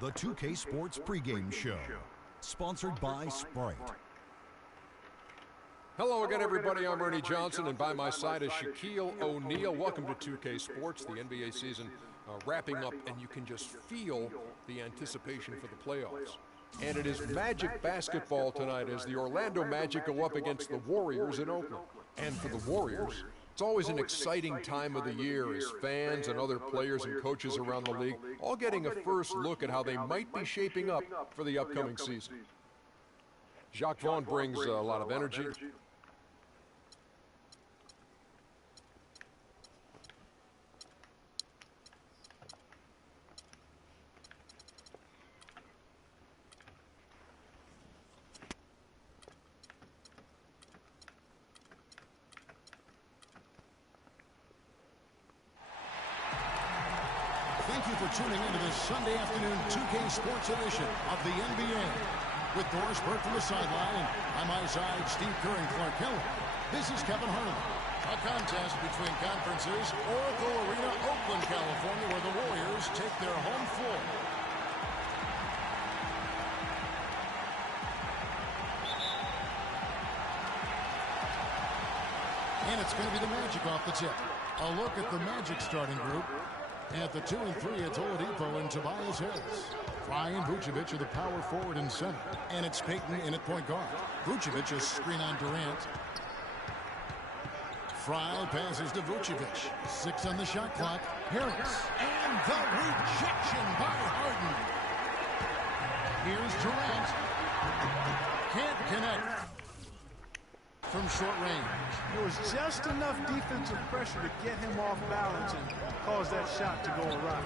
The 2K Sports pregame show, sponsored by Sprite. Hello again, everybody. I'm Ernie Johnson, and by my side is Shaquille O'Neal. Welcome to 2K Sports. The NBA season wrapping up, and you can just feel the anticipation for the playoffs. And it is Magic basketball tonight as the Orlando Magic go up against the Warriors in Oakland. And for the Warriors, it's always an exciting time of the year as fans and other players and coaches around the league all getting a first look at how they might be shaping up for the upcoming season. Jacques Vaughn brings a lot of energy. Thank you for tuning into this Sunday afternoon 2K Sports edition of the NBA. With Doris Burke from the sideline, I'm my side, Steve Kerr and Clark Hill. This is Kevin Harlan. A contest between conferences, Oracle Arena, Oakland, California, where the Warriors take their home floor. And it's going to be the Magic off the tip. A look at the Magic starting group. At the 2 and 3, it's Oladipo and Tobias Harris. Frye and Vucevic are the power forward and center. And it's Payton in at point guard. Vucevic a screen on Durant. Frye passes to Vucevic. 6 on the shot clock. Harris. And the rejection by Harden. Here's Durant. Can't connect from short range. It was just enough defensive pressure to get him off balance and cause that shot to go awry.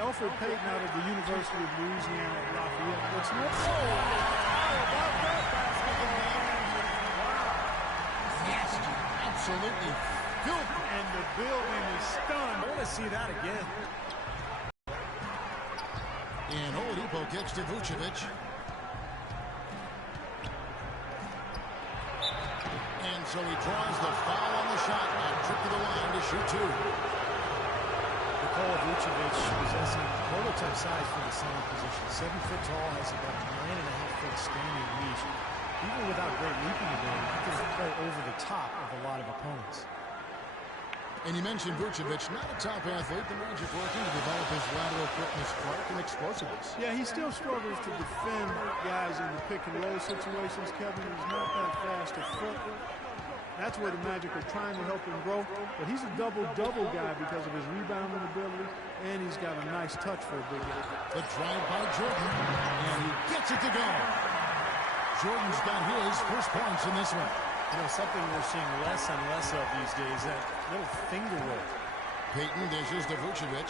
Elfrid Payton out of the University of Louisiana at Lafayette. What's next? How about that basketball? Wow. Nasty. Absolutely filthy. And the building is stunned. I want to see that again. And Oladipo kicks to Vucevic. And so he draws the foul on the shot. A trip to the line to shoot 2. Nikola Vucevic possessing prototype size for the center position. 7 foot tall, has about 9.5 foot standing reach. Even without great leaping ability, he can play over the top of a lot of opponents. And you mentioned Vucevic, not a top athlete. The Magic working to develop his lateral quickness, spark, and explosiveness. Yeah, he still struggles to defend guys in the pick and roll situations. Kevin is not that fast a foot. That's where the Magic are trying to help him grow. But he's a double-double guy because of his rebounding ability, and he's got a nice touch for a big guy. The drive by Jordan, and he gets it to go. Jordan's got his first points in this one. You know, something we're seeing less and less of these days, that little finger roll. Payton dishes to Vucevic.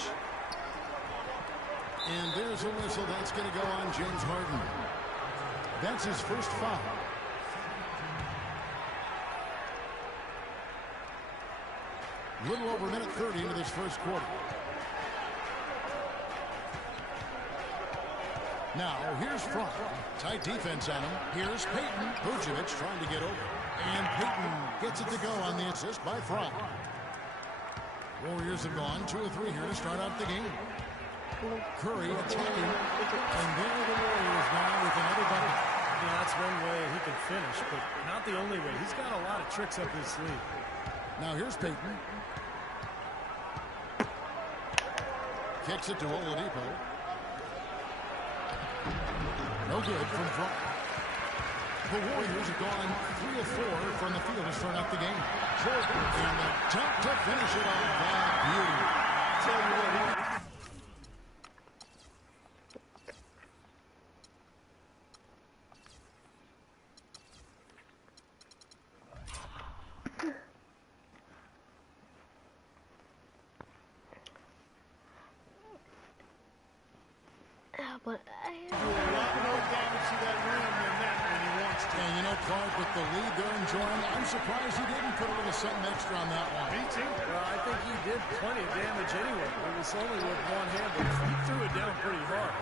And there's a whistle. That's going to go on James Harden. That's his first foul. Little over a minute 30 into this first quarter. Now, here's Frye. Tight defense on him. Here's Payton. Vucevic trying to get over. And Payton gets it to go on the assist by Frye. Warriors have gone 2 or 3 here to start out the game. Curry attacking. And there are the Warriors now with another bucket. Yeah, that's one way he can finish, but not the only way. He's got a lot of tricks up his sleeve. Now here's Payton. Kicks it to Oladipo. No good from Frye. The Warriors have gone 3 of 4 from the field to start out the game. Jordan and the dunk to finish it off. Beauty. Tell you what, but do a lot more damage to that rim than that when he wants to. And you know, Clark, with the lead they're enjoying, I'm surprised he didn't put a little something extra on that one. Me too. Well, I think he did plenty of damage anyway. It was only with one hand, but he threw it down pretty hard.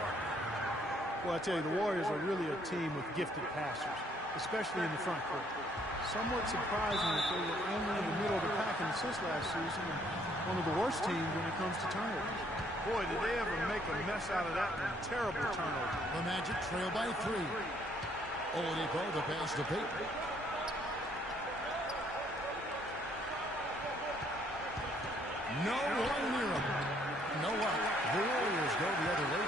Well, I tell you, the Warriors are really a team with gifted passers, especially in the front court. Somewhat surprising that they were only in the middle of the pack in assists last season and one of the worst teams when it comes to turnovers. Boy, did they ever make a mess out of that one. Terrible turnover. The Magic trail by 3. Oladipo, the pass to Payton. No one near him. No luck. The Warriors go the other way.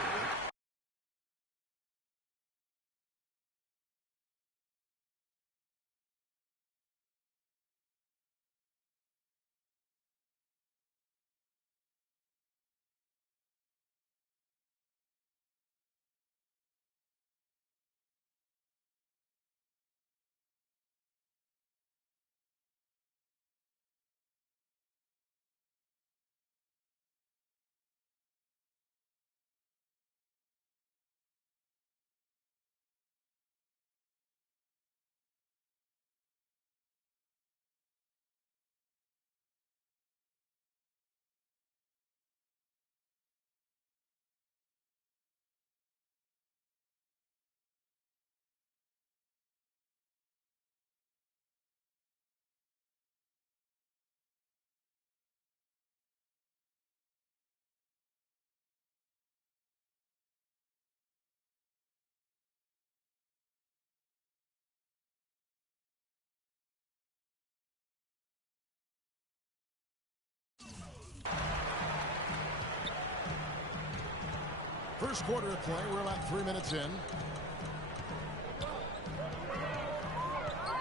First quarter of play. We're about 3 minutes in.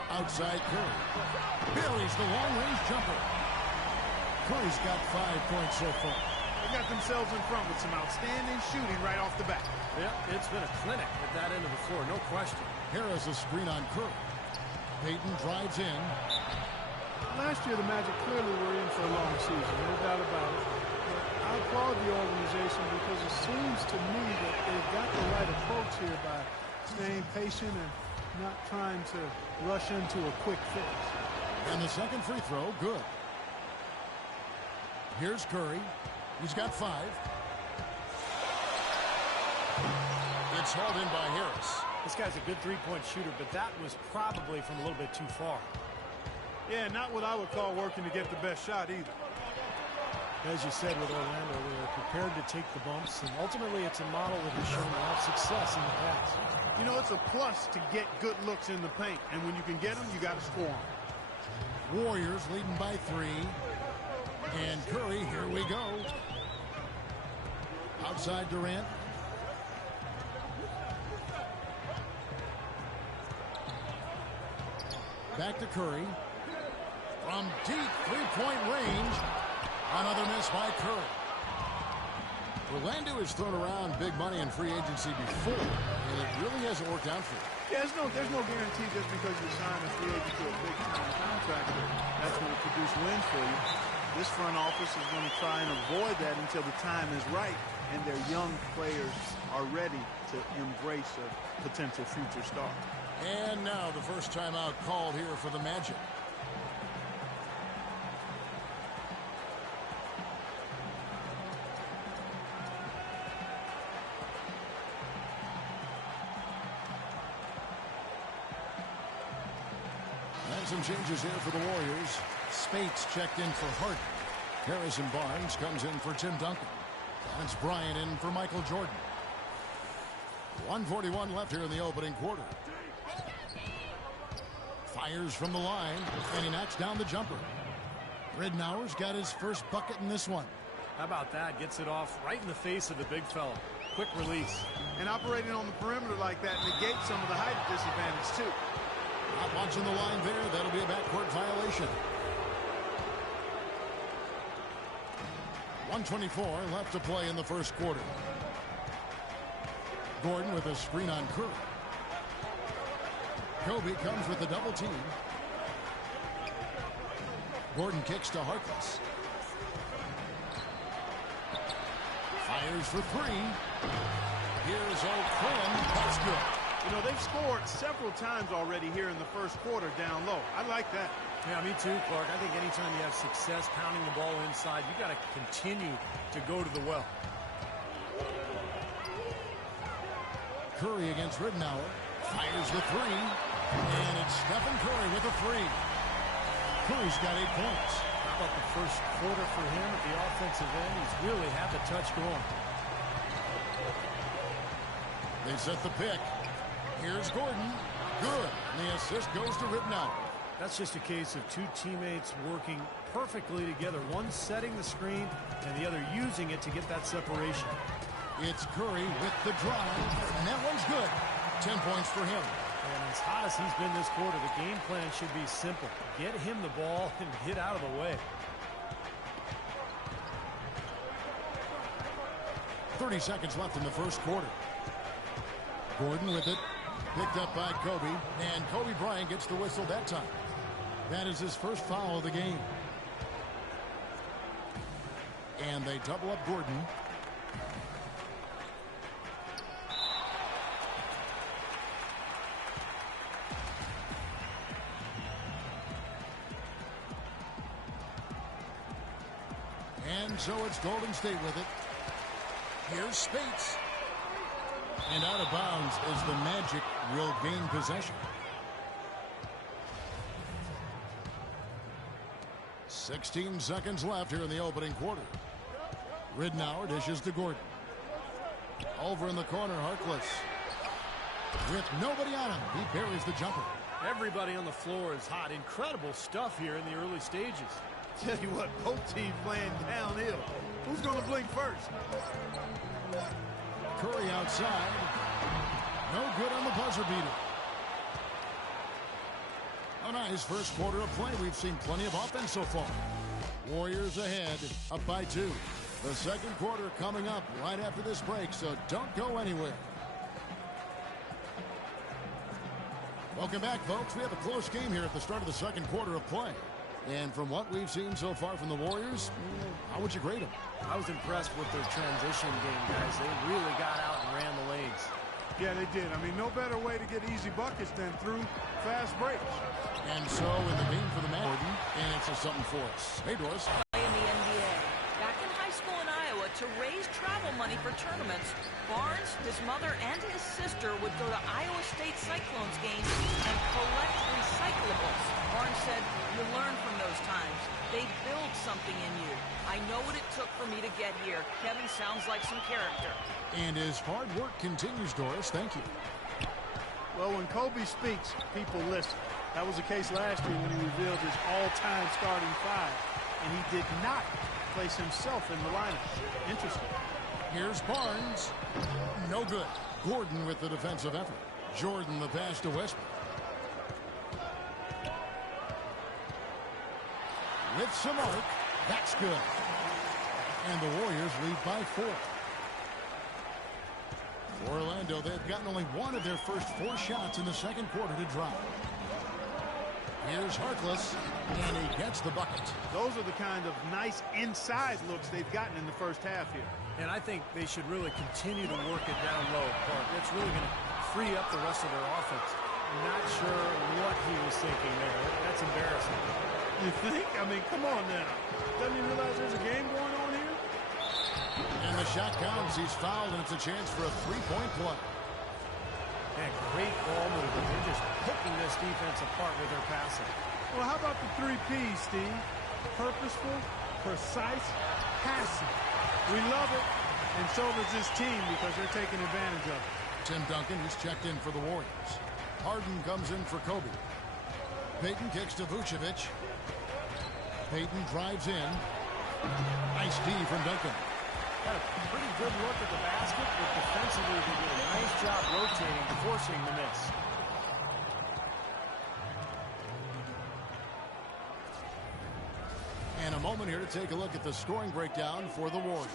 Outside Curry. Buries the long-range jumper. Curry's got 5 points so far. They got themselves in front with some outstanding shooting right off the bat. Yeah, it's been a clinic at that end of the floor, no question. Harris a screen on Curry. Payton drives in. Last year, the Magic clearly were in for a long season, no doubt about it. I applaud the organization because it seems to me that they've got the right approach here by staying patient and not trying to rush into a quick fix. And the second free throw, good. Here's Curry. He's got 5. It's hauled in by Harris. This guy's a good three-point shooter, but that was probably from a little bit too far. Yeah, not what I would call working to get the best shot either. As you said with Orlando, they're prepared to take the bumps, and ultimately it's a model that has shown a lot of success in the past. You know, it's a plus to get good looks in the paint, and when you can get them, you got to score them. Warriors leading by 3. And Curry, here we go. Outside Durant. Back to Curry. From deep three-point range. Another miss by Curry. Orlando has thrown around big money in free agency before, and it really hasn't worked out for him. Yeah, there's no guarantee just because you sign a free agent to a big-time contract that's going to produce wins for you. This front office is going to try and avoid that until the time is right and their young players are ready to embrace a potential future star. And now the first timeout called here for the Magic. And some changes here for the Warriors. Spates checked in for Harden. Harrison Barnes comes in for Tim Duncan. Terrence Bryant in for Michael Jordan. 1:41 left here in the opening quarter. Fires from the line, and he knocks down the jumper. Ridnour's got his first bucket in this one. How about that? Gets it off right in the face of the big fella. Quick release. And operating on the perimeter like that negates some of the height disadvantage, too. Not watching the line there. That'll be a backcourt violation. 1:24 left to play in the first quarter. Gordon with a screen on Curry. Kobe comes with a double team. Gordon kicks to Harkless. Fires for 3. Here's O'Quinn. That's good. You know, they've scored several times already here in the first quarter down low. I like that. Yeah, me too, Clark. I think anytime you have success pounding the ball inside, you got to continue to go to the well. Curry against Ridnour. Fires the 3. And it's Stephen Curry with a 3. Curry's got 8 points. about the first quarter for him at the offensive end? He's really had the touch going. They set the pick. Here's Gordon. Good. And the assist goes to Ridnour. That's just a case of two teammates working perfectly together. One setting the screen and the other using it to get that separation. It's Curry with the drive, and that one's good. 10 points for him. And as hot as he's been this quarter, the game plan should be simple. Get him the ball and get out of the way. 30 seconds left in the first quarter. Gordon with it. Picked up by Kobe. And Kobe Bryant gets the whistle that time. That is his first foul of the game. And they double up Gordon. And so it's Golden State with it. Here's Spates. And out of bounds as the Magic will gain possession. 16 seconds left here in the opening quarter. Ridnour dishes to Gordon. Over in the corner, Harkless. With nobody on him, he buries the jumper. Everybody on the floor is hot. Incredible stuff here in the early stages. Tell you what, both teams playing downhill. Who's going to blink first? Curry outside. No good on the buzzer beater. A nice first quarter of play. We've seen plenty of offense so far. Warriors ahead, up by 2. The second quarter coming up right after this break, so don't go anywhere. Welcome back, folks. We have a close game here at the start of the second quarter of play. And from what we've seen so far from the Warriors, how would you grade them? I was impressed with their transition game, guys. They really got out and ran the lanes. Yeah, they did. I mean, no better way to get easy buckets than through fast breaks. And so in the game for the Magic, answers something for us. Hey, Doris. In the NBA. Back in high school in Iowa, to raise travel money for tournaments, Barnes, his mother, and his sister would go to Iowa State Cyclones games and collect recyclables. Barnes said, you learn from those times. They build something in you. I know what it took for me to get here. Kevin sounds like some character. And his hard work continues, Doris. Thank you. Well, when Kobe speaks, people listen. That was the case last year when he revealed his all-time starting 5, and he did not place himself in the lineup. Interesting. Here's Barnes. No good. Gordon with the defensive effort. Jordan the pass to Westbrook. With some arc. That's good. And the Warriors lead by 4. For Orlando, they've gotten only one of their first 4 shots in the second quarter to drop. Here's Harkless, and he gets the bucket. Those are the kind of nice inside looks they've gotten in the first half here. And I think they should really continue to work it down low, Clark. That's really going to free up the rest of their offense. I'm not sure what he was thinking there. That's embarrassing. You think? I mean, come on now. Doesn't he realize there's a game going on here? And the shot counts. He's fouled, and it's a chance for a 3-point play. Man, great ball movement. They're just picking this defense apart with their passing. Well, how about the 3 Ps, Steve? Purposeful, precise, passing. We love it, and so does this team because they're taking advantage of it. Tim Duncan, who's checked in for the Warriors. Harden comes in for Kobe. Payton kicks to Vucevic. Payton drives in. Nice D from Duncan. Got a pretty good look at the basket, but defensively they did a nice job rotating, forcing the miss. And a moment here to take a look at the scoring breakdown for the Warriors.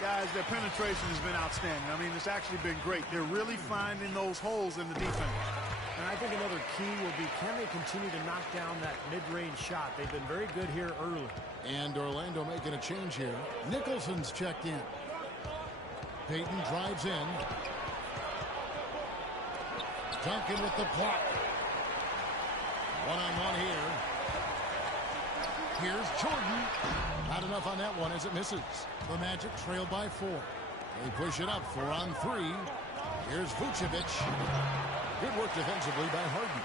Guys, their penetration has been outstanding. I mean, it's actually been great. They're really finding those holes in the defense. And I think another key will be, can they continue to knock down that mid-range shot? They've been very good here early. And Orlando making a change here. Nicholson's checked in. Payton drives in. Duncan with the block. One-on-one here. Here's Jordan. Not enough on that one as it misses. The Magic trail by 4. They push it up 4-on-3. Here's Vucevic. Good work defensively by Harden.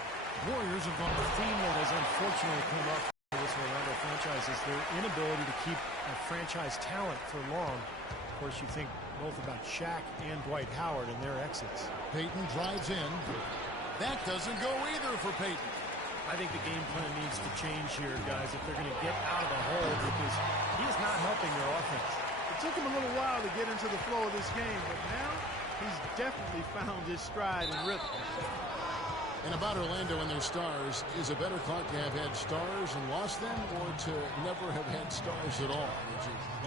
Warriors have gone. The theme that has unfortunately come up with this Orlando franchise is their inability to keep a franchise talent for long. Of course, you think both about Shaq and Dwight Howard and their exits. Payton drives in. That doesn't go either for Payton. I think the game plan needs to change here, guys, if they're going to get out of the hole, because he is not helping their offense. It took him a little while to get into the flow of this game, but now he's definitely found his stride and rhythm. And about Orlando and their stars, is it better, Clark, to have had stars and lost them, or to never have had stars at all?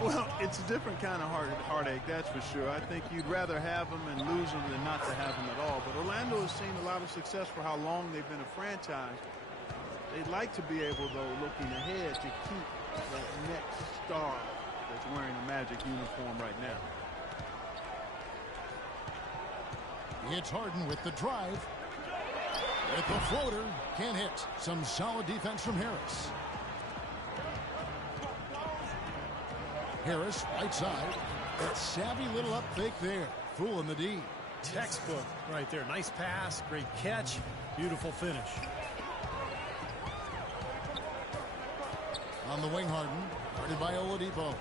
Well, it's a different kind of heartache, that's for sure. I think you'd rather have them and lose them than not to have them at all. But Orlando has seen a lot of success for how long they've been a franchise. They'd like to be able, though, looking ahead, to keep that next star that's wearing a Magic uniform right now. It's Harden with the drive. With the floater, can't hit. Some solid defense from Harris. Harris, right side. That savvy little up fake there. Fooling the D. Textbook right there. Nice pass, great catch, beautiful finish. On the wing, Harden. Guarded by Oladipo.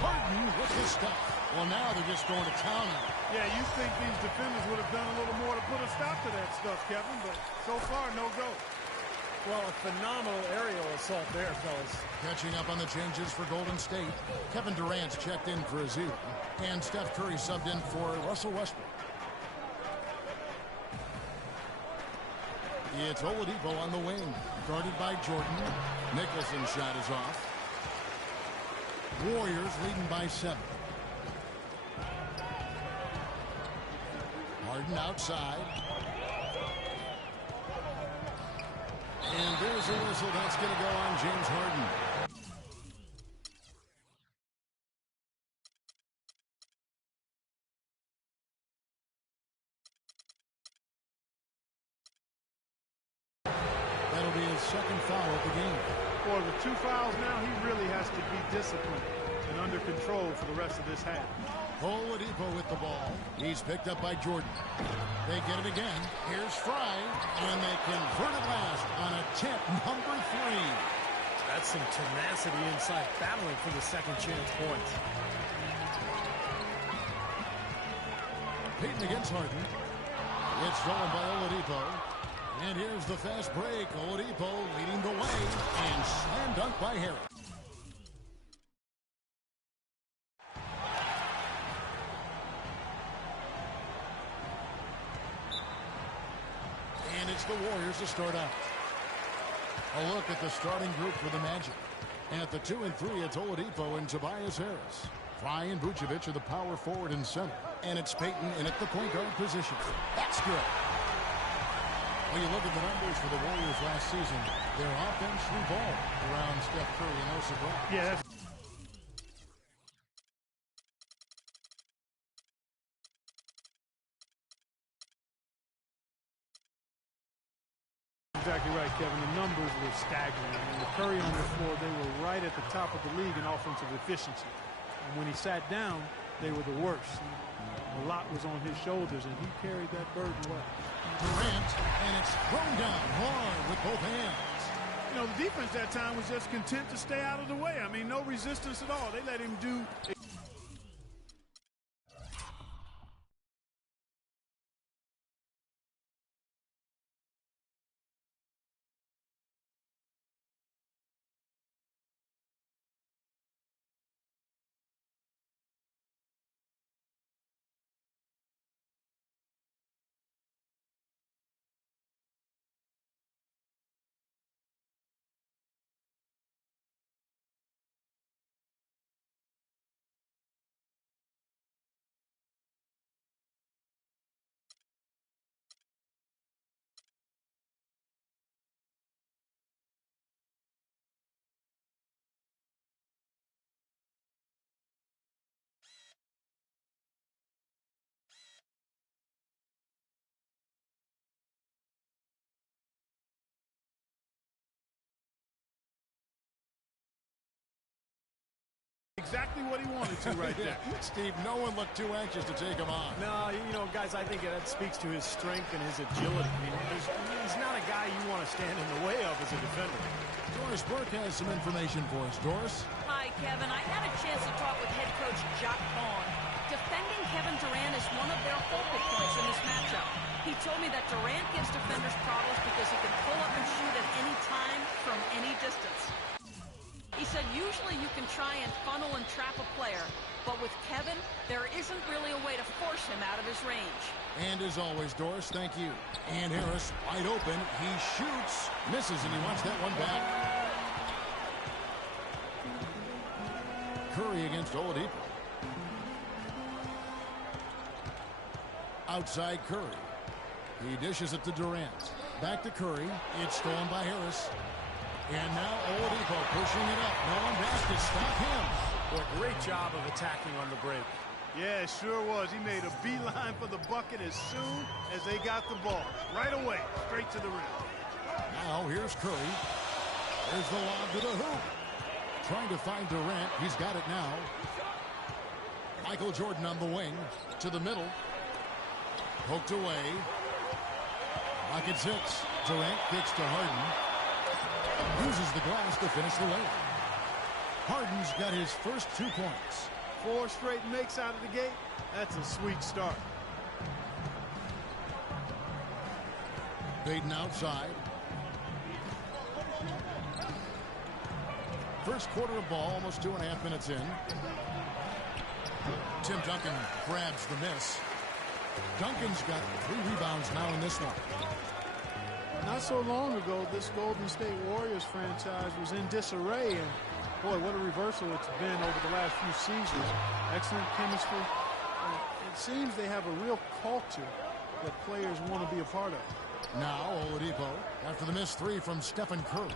Harden with the stuff. Well, now they're just going to town on it. Yeah, you think these defenders would have done a little more to put a stop to that stuff, Kevin, but so far, no go. Well, a phenomenal aerial assault there, fellas. Catching up on the changes for Golden State. Kevin Durant's checked in for Azul, and Steph Curry subbed in for Russell Westbrook. It's Oladipo on the wing, guarded by Jordan. Nicholson's shot is off. Warriors leading by 7. Harden outside. And there's a whistle. That's going to go on James Harden. That'll be his second foul of the game. For the 2 fouls now, he really has to be disciplined and under control for the rest of this half. Oladipo with the ball. He's picked up by Jordan. They get it again. Here's Fry, and they convert it last on a tip, number 3. That's some tenacity inside, battling for the second chance points. Payton against Harden. It's stolen by Oladipo. And here's the fast break. Oladipo leading the way, and slam dunk by Harris. And it's the Warriors to start out. A look at the starting group for the Magic. At the 2 and 3, it's Oladipo and Tobias Harris. Fry and Vucevic are the power forward and center. And it's Payton in at the point guard position. That's good. When you look at the numbers for the Warriors last season, their offense revolved around Steph Curry and no surprise. Yeah, that's exactly right, Kevin. The numbers were staggering. I mean, with Curry on the floor, they were right at the top of the league in offensive efficiency. And when he sat down, they were the worst. A lot was on his shoulders, and he carried that burden well. Durant, and it's thrown down hard with both hands. You know, the defense that time was just content to stay out of the way. I mean, no resistance at all. They let him do exactly what he wanted to right there. Steve, no one looked too anxious to take him on. No, you know, guys, I think that speaks to his strength and his agility. I mean, he's not a guy you want to stand in the way of as a defender. Doris Burke has some information for us. Doris? Hi, Kevin. I had a chance to talk with head coach Jacques Vaughn. Defending Kevin Durant is one of their focal points in this matchup. He told me that Durant gives defenders problems because he can pull up and shoot at any time from any distance. He said usually you can try and funnel and trap a player, but with Kevin, there isn't really a way to force him out of his range. And as always, Doris, thank you. And Harris, wide open. He shoots, misses, and he wants that one back. Curry against Oladipo. Outside Curry. He dishes it to Durant. Back to Curry. It's stolen by Harris. And now Oladipo pushing it up. No one back to stop him. Boy, great job of attacking on the break. Yeah, it sure was. He made a beeline for the bucket as soon as they got the ball. Right away, straight to the rim. Now here's Curry. There's the lob to the hoop. Trying to find Durant. He's got it now. Michael Jordan on the wing. To the middle. Poked away. Rocket 6. Durant kicks to Harden. Uses the glass to finish the layup. Harden's got his first 2 points. 4 straight makes out of the gate. That's a sweet start. Payton outside. First quarter of ball, almost 2.5 minutes in. Tim Duncan grabs the miss. Duncan's got 3 rebounds now in this one. Not so long ago, this Golden State Warriors franchise was in disarray, and boy, what a reversal it's been over the last few seasons. Excellent chemistry. It seems they have a real culture that players want to be a part of. Now Oladipo after the missed 3 from Stephen Curry.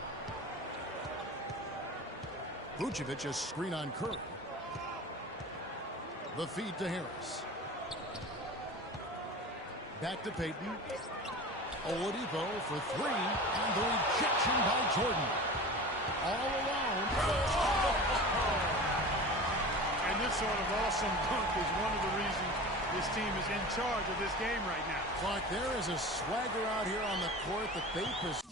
Vucevic a screen on Curry. The feed to Harris. Back to Payton. Oladipo for 3, and the rejection by Jordan. All alone. And this sort of awesome dunk is one of the reasons this team is in charge of this game right now. Clark, there is a swagger out here on the court that they possess.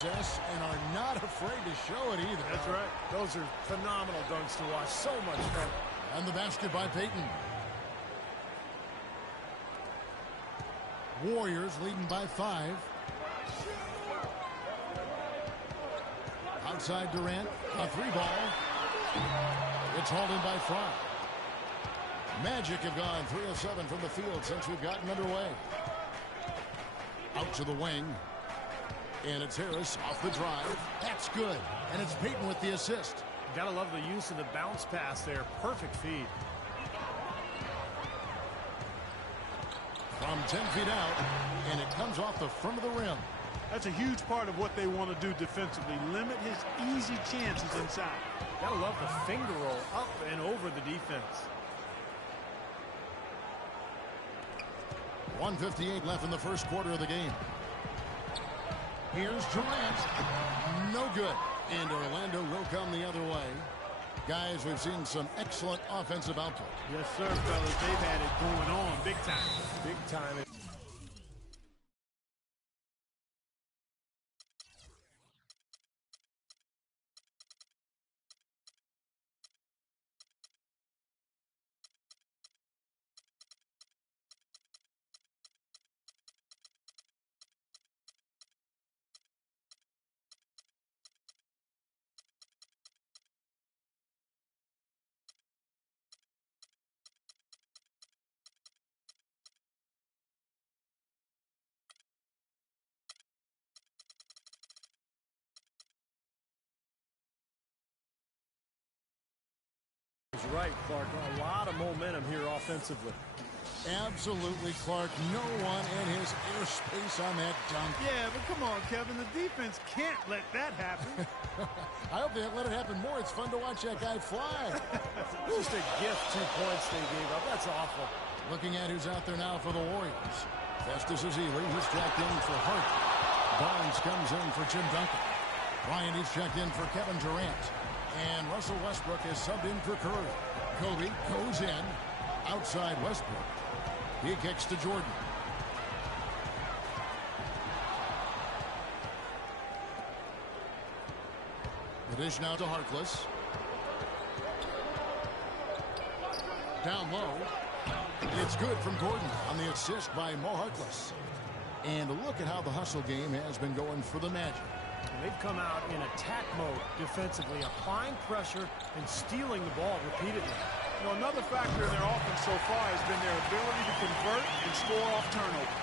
And are not afraid to show it either. That's right. Those are phenomenal dunks to watch. So much fun. And the basket by Payton. Warriors leading by 5. Outside Durant. A 3 ball. It's hauled in by Fry. Magic have gone 3 of 7 from the field since we've gotten underway. Out to the wing. And it's Harris off the drive. That's good. And it's Payton with the assist. Gotta love the use of the bounce pass there. Perfect feed. From 10 feet out, and it comes off the front of the rim. That's a huge part of what they want to do defensively. Limit his easy chances inside. Gotta love the finger roll up and over the defense. 1:58 left in the first quarter of the game. Here's Durant. No good. And Orlando will come the other way. Guys, we've seen some excellent offensive output. Yes, sir, fellas. They've had it going on big time. Big time. Right, Clark. A lot of momentum here offensively. Absolutely, Clark. No one in his airspace on that dunk. Yeah, but come on, Kevin. The defense can't let that happen. I hope they let it happen more. It's fun to watch that guy fly. Just a gift, 2 points they gave up. That's awful. Looking at who's out there now for the Warriors. Festus Ezeli. He's checked in for Hart. Barnes comes in for Tim Duncan. Bryant is checked in for Kevin Durant. And Russell Westbrook is subbed in for Curry. Kobe goes in. Outside Westbrook. He kicks to Jordan. The dish now to Harkless. Down low. It's good from Gordon on the assist by Mo Harkless. And look at how the hustle game has been going for the Magic. They've come out in attack mode defensively, applying pressure and stealing the ball repeatedly. You know, another factor in their offense so far has been their ability to convert and score off turnovers.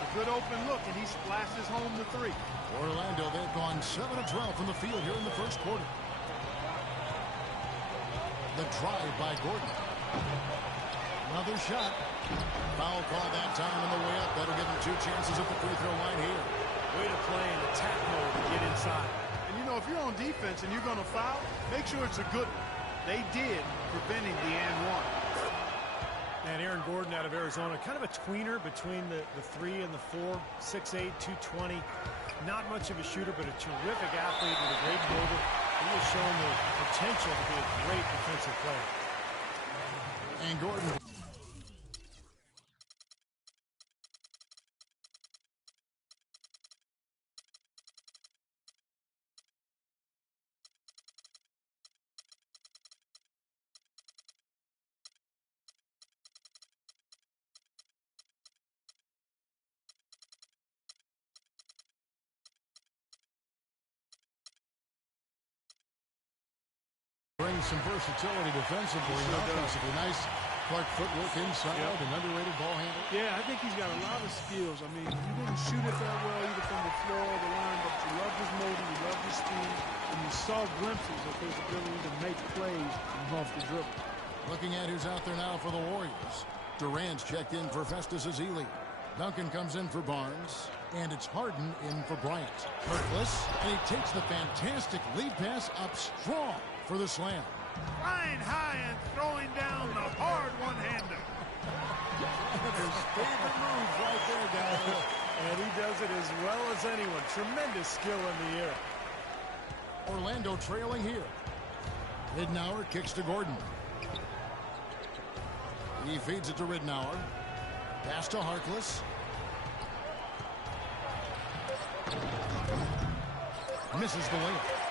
A good open look, and he splashes home the 3. Orlando, they've gone 7 of 12 from the field here in the first quarter. The drive by Gordon. Another shot. Foul call that time on the way up. That'll give him 2 chances at the free throw line here. Way to play in attack mode and get inside. And, you know, if you're on defense and you're going to foul, make sure it's a good one. They did, preventing the and 1. And Aaron Gordon out of Arizona, kind of a tweener between the 3 and the 4, 6'8", 220. Not much of a shooter, but a terrific athlete with a great motor. He has shown the potential to be a great defensive player. And Gordon. Brings some versatility defensively and offensively. Nice Clark footwork inside and underrated ball handle. Yeah, I think he's got a lot of skills. I mean, he didn't shoot it that well either from the floor or the line, but you love his motor, you love his speed, and you saw glimpses of his ability to make plays off the dribble. Looking at who's out there now for the Warriors. Durant's checked in for Festus Ezeli. Duncan comes in for Barnes. And it's Harden in for Bryant. Harkless, and he takes the fantastic lead pass up strong for the slam. Flying high and throwing down the hard one-hander. His favorite move right there, guys. And he does it as well as anyone. Tremendous skill in the air. Orlando trailing here. Ridnour kicks to Gordon. He feeds it to Ridnour. Pass to Harkless. Misses the layup.